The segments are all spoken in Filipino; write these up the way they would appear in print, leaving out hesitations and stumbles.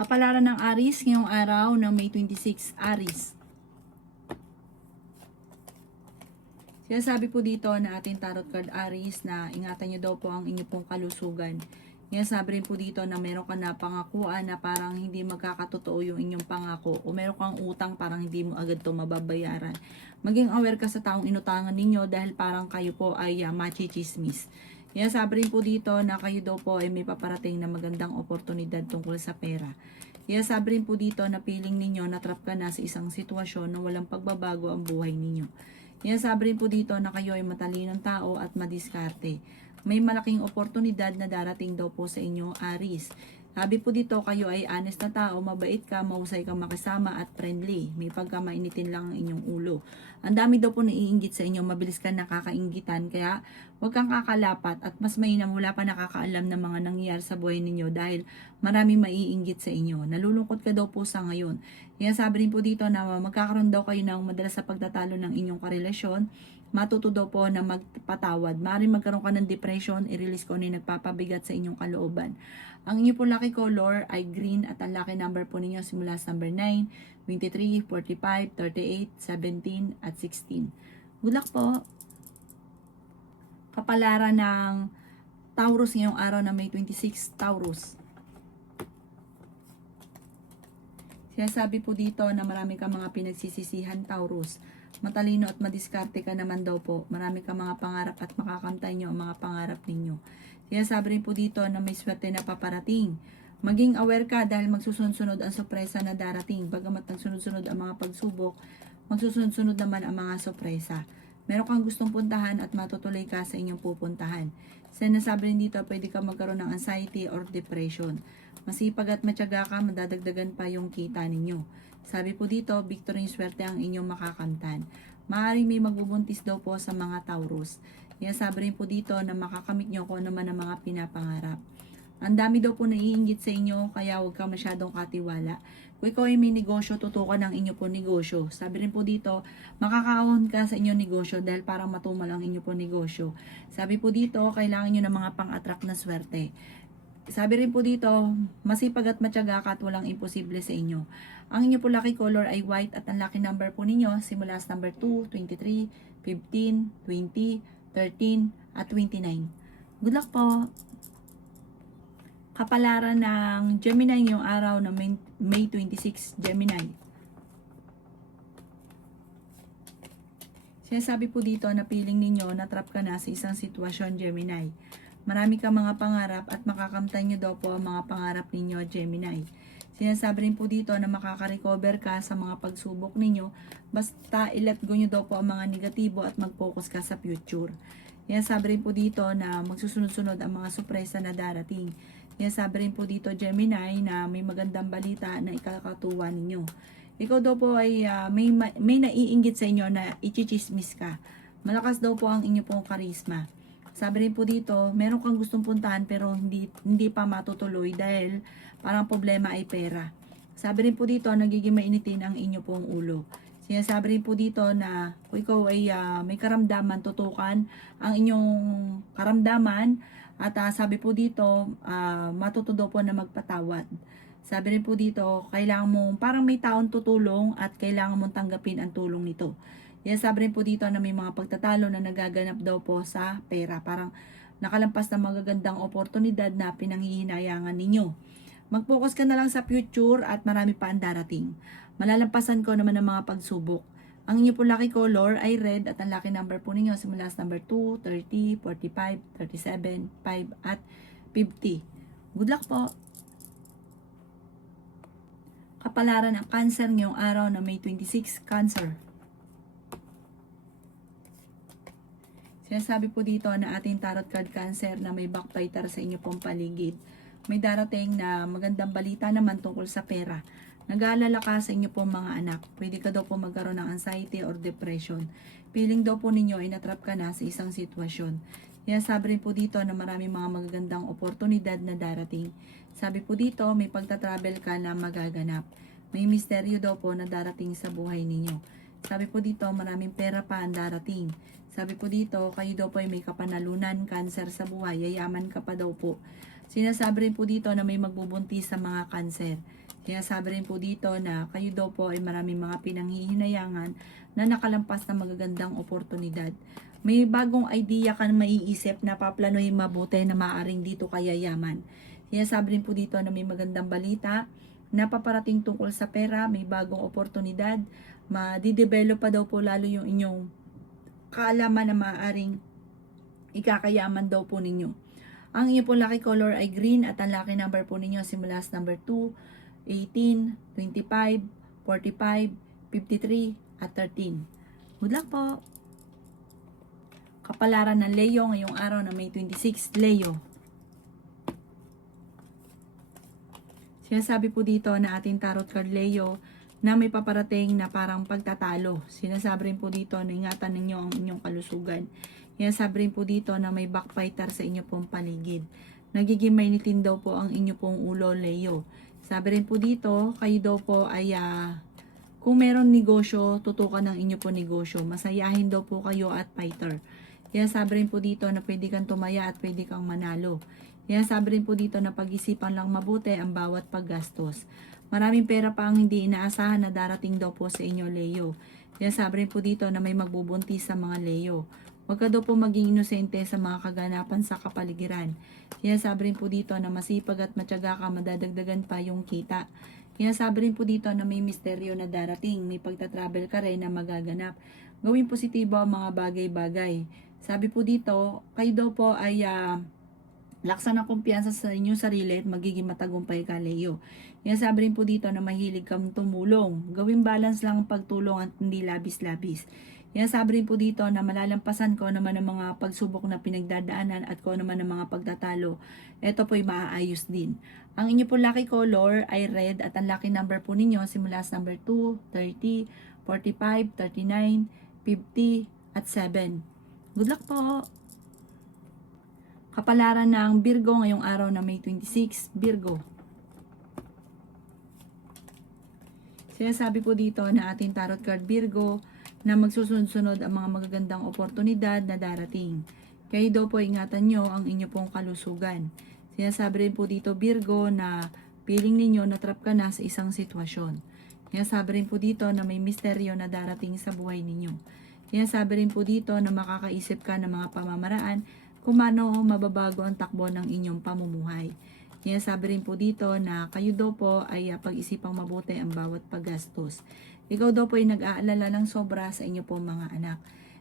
Kapalaran ng Aries ngayong araw ng May 26, Aries. Sinasabi po dito na ating tarot card Aries na ingatan nyo daw po ang inyong pong kalusugan. Sinasabi rin po dito na meron ka na pangakuan na parang hindi magkakatotoo yung inyong pangako o meron kang utang parang hindi mo agad to mababayaran. Maging aware ka sa taong inutangan ninyo dahil parang kayo po ay machichismis. Sinasabi rin po dito na kayo daw po ay may paparating na magandang oportunidad tungkol sa pera. Sinasabi rin po dito na feeling ninyo na trap ka na sa isang sitwasyon na walang pagbabago ang buhay ninyo. Sinasabi rin po dito na kayo ay matalinong tao at madiskarte. May malaking oportunidad na darating daw po sa inyo, Aries. Sabi po dito, kayo ay honest na tao, mabait ka, mahusay ka makisama at friendly. May pagkamainitin lang ang inyong ulo. Ang dami daw po naiinggit sa inyo, mabilis ka nakakainggitan, kaya huwag kang kakalapat at mas mainam wala pa nakakaalam ng mga nangyayari sa buhay ninyo dahil marami maiinggit sa inyo. Nalulungkot ka daw po sa ngayon. Kaya sabi rin po dito na magkakaroon daw kayo ng madalas sa pagtatalo ng inyong karelasyon. Matuto daw po na magpatawad. Maaaring magkaroon ka ng depression, i-release ko na yung nagpapabigat sa inyong kalooban. Ang inyo po lucky color ay green at ang lucky number po ninyo simula sa number 9, 23, 45, 38, 17 at 16. Good luck po! Kapalaran ng Taurus ngayong araw na May 26, Taurus. Sinasabi po dito na marami kang mga pinagsisisihan, Taurus. Matalino at madiskarte ka naman daw po. Marami kang mga pangarap at makakamtay nyo ang mga pangarap ninyo. Sinasabi rin po dito na may swerte na paparating. Maging aware ka dahil magsusunod-sunod ang sorpresa na darating. Bagamat nagsunod-sunod ang mga pagsubok, magsusunod-sunod naman ang mga sorpresa. Meron kang gustong puntahan at matutuloy ka sa inyong pupuntahan. Sinasabi rin dito, pwede ka magkaroon ng anxiety or depression. Masipag at matyaga ka, madadagdagan pa yung kita ninyo. Sabi po dito, victory yung swerte ang inyong makakamtan. Maaaring may magbubuntis daw po sa mga Taurus. Sabi rin po dito na makakamit nyo kung naman ang mga pinapangarap. Ang dami daw po naiinggit sa inyo, kaya huwag ka masyadong katiwala. Kung ikaw ay may negosyo, tutukan ang inyo po negosyo. Sabi rin po dito, makakaahon ka sa inyong negosyo dahil parang matumal ang inyo po negosyo. Sabi po dito, kailangan nyo ng mga pang-attract na swerte. Sabi rin po dito, masipag at matyaga ka at walang imposible sa inyo. Ang inyo po lucky color ay white at ang lucky number po ninyo simula sa number 2, 23, 15, 20, 13 at 29. Good luck po! Kapalaran ng Gemini ngayong araw na May 26, Gemini. Sinasabi po dito na feeling ninyo na trap ka na sa isang sitwasyon, Gemini. Marami kang mga pangarap at makakamtan nyo daw po ang mga pangarap ninyo, Gemini. Sinasabi rin po dito na makaka-recover ka sa mga pagsubok ninyo basta i-let go nyo daw po ang mga negatibo at mag-focus ka sa future. Sinasabi rin po dito na magsusunod-sunod ang mga sorpresa na darating. Sinasabi rin po dito, Gemini, na may magandang balita na ikakatuwa ninyo. Ikaw daw po ay may naiinggit sa inyo na ichichismis ka. Malakas daw po ang inyo pong karisma. Sabi rin po dito, meron kang gustong puntahan pero hindi pa matutuloy dahil parang problema ay pera. Sabi rin po dito, nagiging mainitin ang inyo pong ulo. Sinasabi rin po dito na kung ikaw ay may karamdaman, tutukan ang inyong karamdaman at sabi po dito, matuto daw po na magpatawad. Sabi rin po dito, kailangan mo, parang may taon tutulong at kailangan mong tanggapin ang tulong nito. Sabi rin po dito na may mga pagtatalo na nagaganap daw po sa pera. Parang nakalampas na magagandang oportunidad na pinanghihinayangan ninyo. Mag-focus ka na lang sa future at marami pa ang darating. Malalampasan ko naman ang mga pagsubok. Ang inyo po lucky color ay red at ang lucky number po ninyo simula sa number 2, 30, 45, 37, 5 at 50. Good luck po! Kapalaran ng Cancer ngayong araw na May 26, Cancer. Sinasabi po dito na ating tarot card Cancer na may backbiter sa inyo pong paligid. May darating na magandang balita naman tungkol sa pera. Nag-aalala ka sa inyo pong mga anak. Pwede ka daw po magkaroon ng anxiety or depression. Feeling daw po ninyo ay natrap ka na sa isang sitwasyon. Sabi rin po dito na maraming mga magagandang oportunidad na darating. Sabi po dito, may pagta-travel ka na magaganap. May misteryo daw po na darating sa buhay ninyo. Sabi po dito, maraming pera pa ang darating. Sabi po dito, kayo daw po ay may kapanalunan, cancer sa buhay, yayaman ka pa daw po. Sinasabi rin po dito na may magbubuntis sa mga cancer. Sinasabi rin po dito na kayo daw po ay maraming mga pinanghihinayangan na nakalampas na magagandang oportunidad. May bagong idea ka na maiisip na paplanuhin mabuti na maaaring dito kaya yaman. Sinasabi rin po dito na may magandang balita na paparating tungkol sa pera, may bagong oportunidad, madidevelop pa daw po lalo yung inyong kaalaman na maaaring ikakayaman daw po ninyo. Ang inyo po lucky color ay green at ang lucky number po ninyo simula sa number 2, 18, 25, 45, 53, at 13. Good luck po! Kapalaran ng Leo ngayong araw na May 26, Leo. Sinasabi po dito na ating tarot card Leo na may paparating na parang pagtatalo. Sinasabi rin po dito na ingatan ninyo ang inyong kalusugan. Sinasabi rin po dito na may backfighter sa inyo pong paligid. Nagiging mainitin daw po ang inyo pong ulo Leo. Sabi rin po dito, kayo daw po ay kung meron negosyo, tutukan ng inyo po negosyo. Masayahin daw po kayo at fighter. Yan sabi rin po dito na pwede kang tumaya at pwede kang manalo. Yan sabi rin po dito na pag-isipan lang mabuti ang bawat paggastos. Maraming pera pa ang hindi inaasahan na darating daw po sa inyo Leo. Yan sabi rin po dito na may magbubuntis sa mga Leo. Huwag ka daw po maging inosente sa mga kaganapan sa kapaligiran. Yan sabi rin po dito na masipag at matyaga ka, madadagdagan pa yung kita. Yan sabi rin po dito na may misteryo na darating, may pagta-travel ka rin na magaganap. Gawin positibo ang mga bagay-bagay. Sabi po dito, kayo daw po ay laksan ng kumpiyansa sa inyong sarili at magiging matagumpay ka, Leo. Yan sabi rin po dito na mahilig kang tumulong. Gawin balance lang ang pagtulong at hindi labis-labis. Yan sabi rin po dito na malalampasan ko naman ang mga pagsubok na pinagdadaanan at ko naman ang mga pagtatalo. Ito po'y maaayos din. Ang inyo po lucky color ay red at ang lucky number po ninyo simula sa number 2, 30, 45, 39, 50, at 7. Good luck po! Kapalaran ng Virgo ngayong araw na May 26, Virgo. Sinasabi po dito na ating tarot card Virgo na magsusunod-sunod ang mga magagandang oportunidad na darating. Kayo daw po ingatan nyo ang inyo pong kalusugan. Sinasabi rin po dito Virgo na feeling ninyo na trap ka na sa isang sitwasyon. Sinasabi rin po dito na may misteryo na darating sa buhay ninyo. Sinasabi rin po dito na makakaisip ka ng mga pamamaraan kung paano mababago ang takbo ng inyong pamumuhay. Sinasabi rin po dito na kayo daw po ay pag-isipang mabuti ang bawat paggastos. Ikaw daw po ay nag-aalala ng sobra sa inyo po mga anak.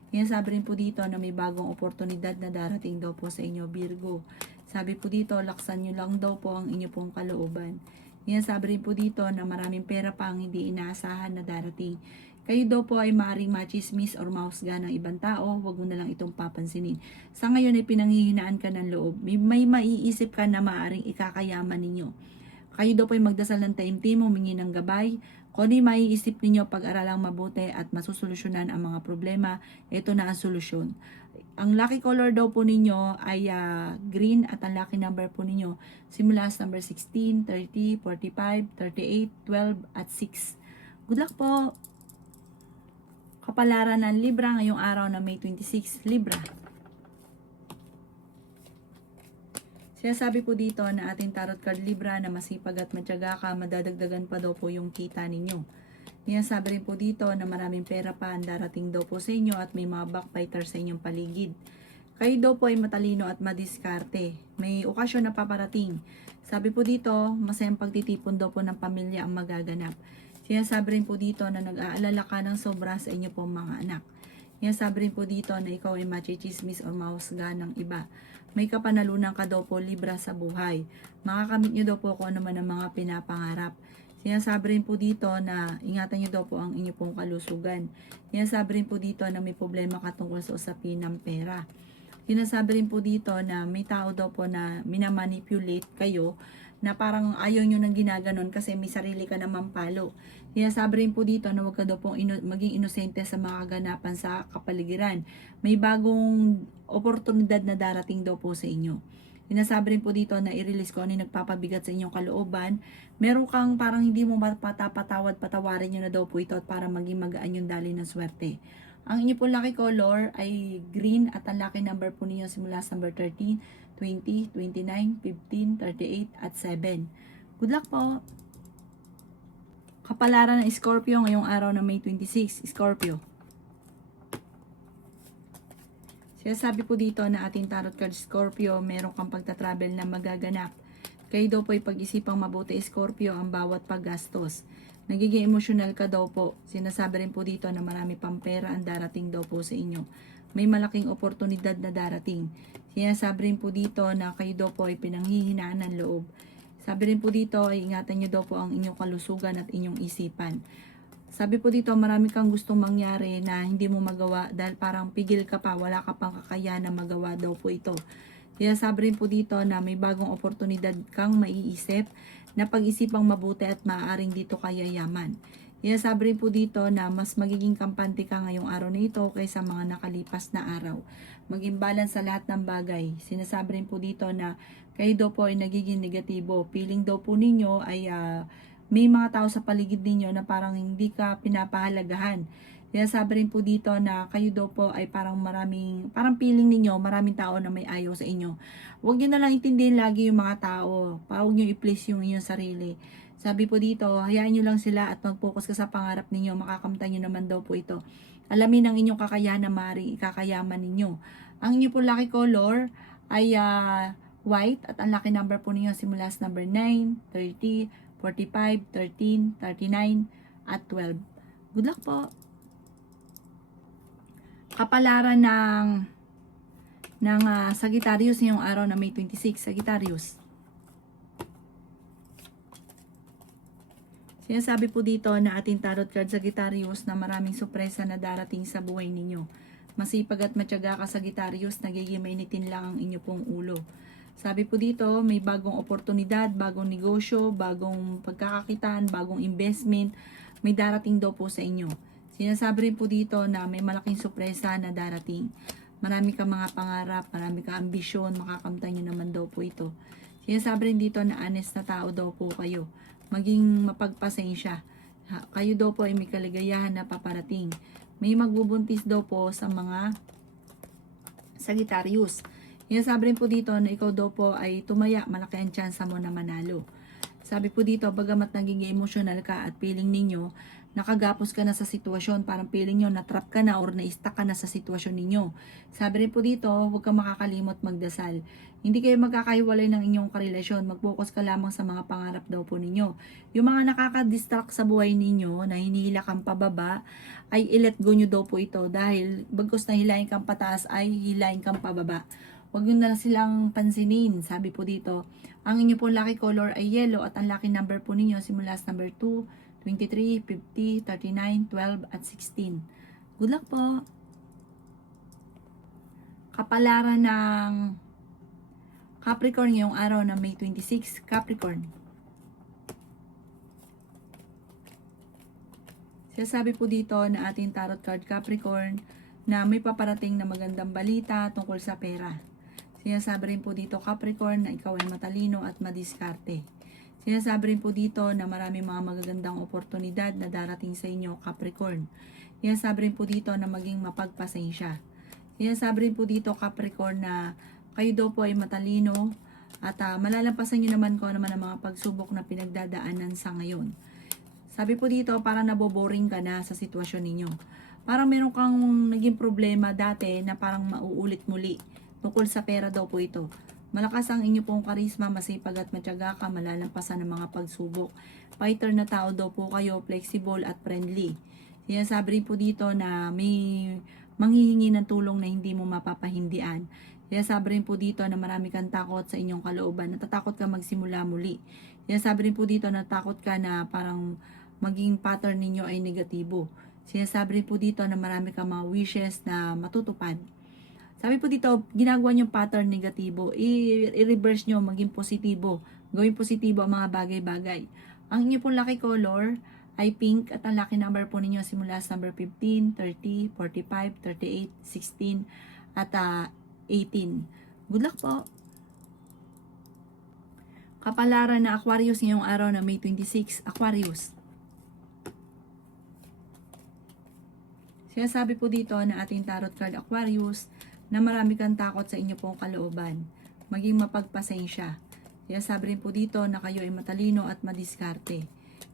Sinasabi rin po dito na may bagong oportunidad na darating daw po sa inyo Virgo. Sabi po dito, laksan nyo lang daw po ang inyo pong kalooban. Sinasabi rin po dito na maraming pera pa ang hindi inaasahan na darating. Kayo daw po ay maaaring machismis or mahusga ng ibang tao, huwag mo na lang itong papansinin. Sa ngayon ay pinanghihinaan ka ng loob. May maiisip ka na maaaring ikakayaman ninyo. Kayo daw po ay magdasal ng taimtim, humingi ng gabay. Kung ano maiisip ninyo, pag-aralang mabuti at masusolusyonan ang mga problema, ito na ang solusyon. Ang lucky color daw po ninyo ay green at ang lucky number po ninyo simula sa number 16, 30, 45, 38, 12, at 6. Good luck po! Kapalaran ng Libra ngayong araw na May 26, Libra. Sinasabi po dito na ating tarot card Libra na masipag at matyaga ka, madadagdagan pa daw po yung kita ninyo. Sinasabi rin po dito na maraming pera pa ang darating daw po sa inyo at may mga backfighter sa inyong paligid. Kayo daw po ay matalino at madiskarte. May okasyon na paparating. Sabi po dito, masayang pagtitipon daw po ng pamilya ang magaganap. Sinasabi rin po dito na nag-aalala ka ng sobra sa inyo pong mga anak. Sinasabi rin po dito na ikaw ay machichismis o mahusga ng iba. May kapanalunan ka daw po Libra sa buhay. Makakamit nyo daw po kung ano man ang mga pinapangarap. Sinasabi rin po dito na ingatan nyo daw po ang inyo pong kalusugan. Sinasabi rin po dito na may problema ka tungkol sa usapin ng pera. Sinasabi rin po dito na may tao daw po na minamanipulate kayo na parang ayaw nyo nang ginaganon kasi may sarili ka naman palo. Sinasabi rin po dito na huwag ka daw pong maging inosente sa mga kaganapan sa kapaligiran. May bagong oportunidad na darating daw po sa inyo. Sinasabi rin po dito na i-release ko ano yung nagpapabigat sa inyong kalooban. Meron kang parang hindi mo patapatawad, patawarin nyo na daw po ito at para maging magaan yung dali ng swerte. Ang inyo po lucky color ay green at ang lucky number po ninyo simula sa number 13, 20, 29, 15, 38, at 7. Good luck po! Kapalaran ng Scorpio ngayong araw na May 26, Scorpio. Sinasabi po dito na ating tarot card Scorpio, meron kang pagta-travel na magaganap. Kayo daw po ay pag-isipang mabuti Scorpio ang bawat paggastos. Nagiging emosyonal ka daw po. Sinasabi rin po dito na marami pang pera ang darating daw po sa inyo. May malaking oportunidad na darating. Sinasabi rin po dito na kayo daw po ay pinanghihinaan ng loob. Sabi rin po dito ay ingatan nyo daw po ang inyong kalusugan at inyong isipan. Sabi po dito, marami kang gustong mangyari na hindi mo magawa dahil parang pigil ka pa, wala ka pang kakayahan na magawa daw po ito. Kaya sabi rin po dito na may bagong oportunidad kang maiisip na pag-isipang mabuti at maaaring dito kaya yaman. Kaya sabi rin po dito na mas magiging kampante ka ngayong araw na ito kaysa mga nakalipas na araw. Maging balance sa lahat ng bagay. Sinasabi rin po dito na kayo daw po ay nagiging negatibo. Feeling daw po ninyo ay may mga tao sa paligid ninyo na parang hindi ka pinapahalagahan. Kaya sabi rin po dito na kayo daw po ay parang feeling ninyo, maraming tao na may ayaw sa inyo. Huwag nyo na lang intindihin lagi yung mga tao. Huwag nyo i-please yung inyong sarili. Sabi po dito, hayaan nyo lang sila at mag-focus ka sa pangarap ninyo. Makakamtan nyo naman daw po ito. Alamin ang inyong kakayahan na maaaring ikakayaman ninyo. Ang inyo po lucky color ay white at ang lucky number po ninyo simula sa number 9, 30, 45, 13, 39, at 12. Good luck po! Kapalaran ng Sagittarius ngayong araw na May 26, Sagittarius. Sinasabi po dito na ating tarot card Sagittarius na maraming sorpresa na darating sa buhay ninyo. Masipag at matyaga ka Sagittarius, nagiging mainitin lang ang inyo pong ulo. Sabi po dito, may bagong oportunidad, bagong negosyo, bagong pagkakakitaan, bagong investment, may darating daw po sa inyo. Sinasabi rin po dito na may malaking sorpresa na darating. Marami kang mga pangarap, marami kang ambisyon, makakamtan nyo naman daw po ito. Sinasabi rin dito na honest na tao daw po kayo. Maging mapagpasensya. Kayo daw po ay may kaligayahan na paparating. May magbubuntis daw po sa mga Sagittarius. Sinasabi rin po dito na ikaw daw po ay tumaya, malaki ang tsansa mo na manalo. Sabi po dito, bagamat naging emotional ka at feeling ninyo, nakagapos ka na sa sitwasyon, parang feeling nyo, natrap ka na or na-stuck ka na sa sitwasyon ninyo. Sabi rin po dito, huwag kang makakalimot magdasal. Hindi kayo magkakahiwalay ng inyong karelasyon, mag-focus ka lamang sa mga pangarap daw po ninyo. Yung mga nakaka-distract sa buhay ninyo, na hinihila kang pababa, ay i-let go nyo daw po ito dahil bagkus na hilahin kang pataas ay hilahin kang pababa. Huwag nyo na silang pansinin. Sabi po dito, ang inyo po lucky color ay yellow at ang lucky number po ninyo simula sa number 2, 23, 50, 39, 12, at 16. Good luck po! Kapalaran ng Capricorn ngayong araw na May 26, Capricorn. Sinasabi po dito na ating tarot card Capricorn na may paparating na magandang balita tungkol sa pera. Sinasabi rin po dito Capricorn na ikaw ay matalino at madiskarte. Sinasabi rin po dito na maraming mga magagandang oportunidad na darating sa inyo Capricorn. Sinasabi rin po dito na maging mapagpasensya. Sinasabi rin po dito Capricorn na kayo daw po ay matalino at malalampasan nyo naman ko naman ang mga pagsubok na pinagdadaanan sa ngayon. Sabi po dito parang naboboring ka na sa sitwasyon ninyo. Parang meron kang naging problema dati na parang mauulit muli. Tungkol sa pera daw po ito. Malakas ang inyo pong karisma, masipag at matyaga ka, malalampasan ng mga pagsubok. Fighter na tao daw po kayo, flexible at friendly. Sinasabi rin po dito na may manghihingi ng tulong na hindi mo mapapahindian. Sinasabi rin po dito na marami kang takot sa inyong kalooban. Natatakot ka magsimula muli. Sinasabi rin po dito na takot ka na parang maging pattern ninyo ay negatibo. Sinasabi rin po dito na marami kang mga wishes na matutupad. Sabi po dito, ginagawa nyo pattern negatibo, i-reverse nyo, maging positibo. Gawin positibo ang mga bagay-bagay. Ang inyo pong lucky color ay pink at ang lucky number po ninyo simula sa number 15, 30, 45, 38, 16, at 18. Good luck po! Kapalaran na Aquarius ngayong araw na May 26, Aquarius. Sinasabi po dito na ating tarot card Aquarius na marami kang takot sa inyo pong kalooban. Maging mapagpasensya. Sinasabi rin po dito na kayo ay matalino at madiskarte.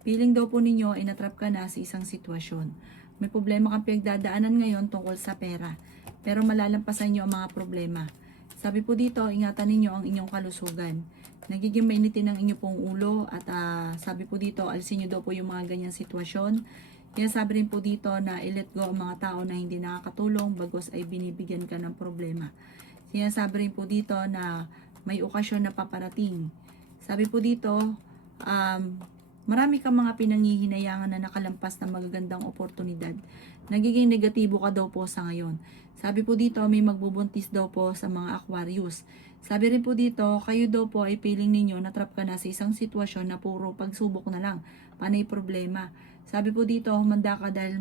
Feeling daw po ninyo, inatrap ka na sa isang sitwasyon. May problema kang pinagdadaanan ngayon tungkol sa pera. Pero malalampasan nyo ang mga problema. Sabi po dito, ingatan ninyo ang inyong kalusugan. Nagiging mainitin ang inyo pong ulo at sabi po dito, alisin nyo daw po yung mga ganyang sitwasyon. Kaya sabi rin po dito na i-let go ang mga tao na hindi nakakatulong bagos ay binibigyan ka ng problema. Kaya sabi rin po dito na may okasyon na paparating. Sabi po dito, marami kang mga pinanghihinayangan na nakalampas na magagandang oportunidad. Nagiging negatibo ka daw po sa ngayon. Sabi po dito, may magbubuntis daw po sa mga Aquarius. Sabi rin po dito, kayo daw po ay feeling ninyo natrap ka na sa isang sitwasyon na puro pagsubok na lang, panay problema. Sabi po dito, humanda ka dahil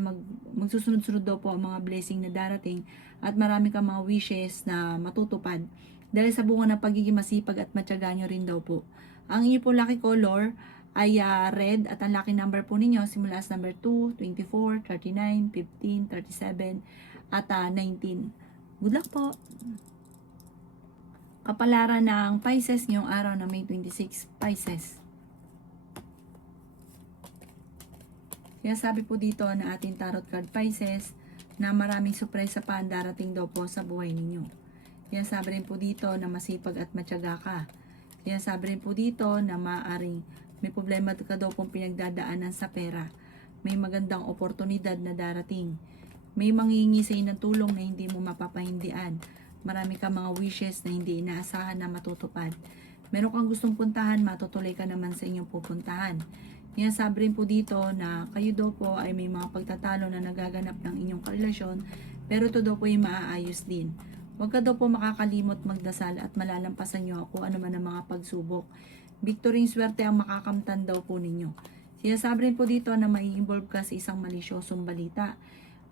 magsusunod-sunod daw po ang mga blessing na darating at marami kang mga wishes na matutupad. Dahil sa bunga ng pagiging masipag at matyaga nyo rin daw po. Ang inyo po lucky color ay red at ang lucky number po ninyo simula sa number 2, 24, 39, 15, 37 at 19. Good luck po! Kapalaran ng Pisces ngayong araw na May 26, Pisces. Kaya sabi po dito na ating tarot card Pisces na maraming surpresa pa ang darating daw po sa buhay ninyo. Kaya sabi rin po dito na masipag at matyaga ka. Kaya sabi rin po dito na maaaring may problema ka daw pong pinagdadaanan sa pera. May magandang oportunidad na darating. May manghihingi sa ng tulong na hindi mo mapapahindian. Marami kang mga wishes na hindi inaasahan na matutupad. Meron kang gustong puntahan, matutuloy ka naman sa inyong pupuntahan. Kaya sabi rin po dito na kayo daw po ay may mga pagtatalo na nagaganap ng inyong karelasyon, pero ito daw po ay maaayos din. Huwag ka daw po makakalimot magdasal at malalampasan nyo kung ano man ang mga pagsubok. Victory swerte ang makakamtan daw po ninyo. Sinasabi rin po dito na mai-involve ka sa isang malisyosong balita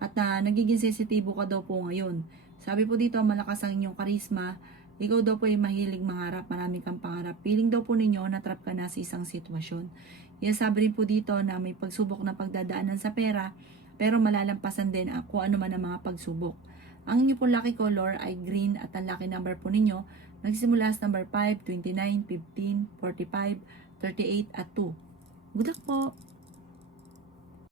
at nagiging sensitibo ka daw po ngayon. Sabi po dito, malakas ang inyong karisma. Ikaw daw po ay mahilig mangarap, marami kang pangarap. Feeling daw po ninyo, natrap ka na sa isang sitwasyon. Kaya sabi rin po dito na may pagsubok na pagdadaanan sa pera, pero malalampasan din kung ano man ang mga pagsubok. Ang inyo po lucky color ay green at ang lucky number po ninyo, nagsimula sa number 5, 29, 15, 45, 38 at 2. Good luck po!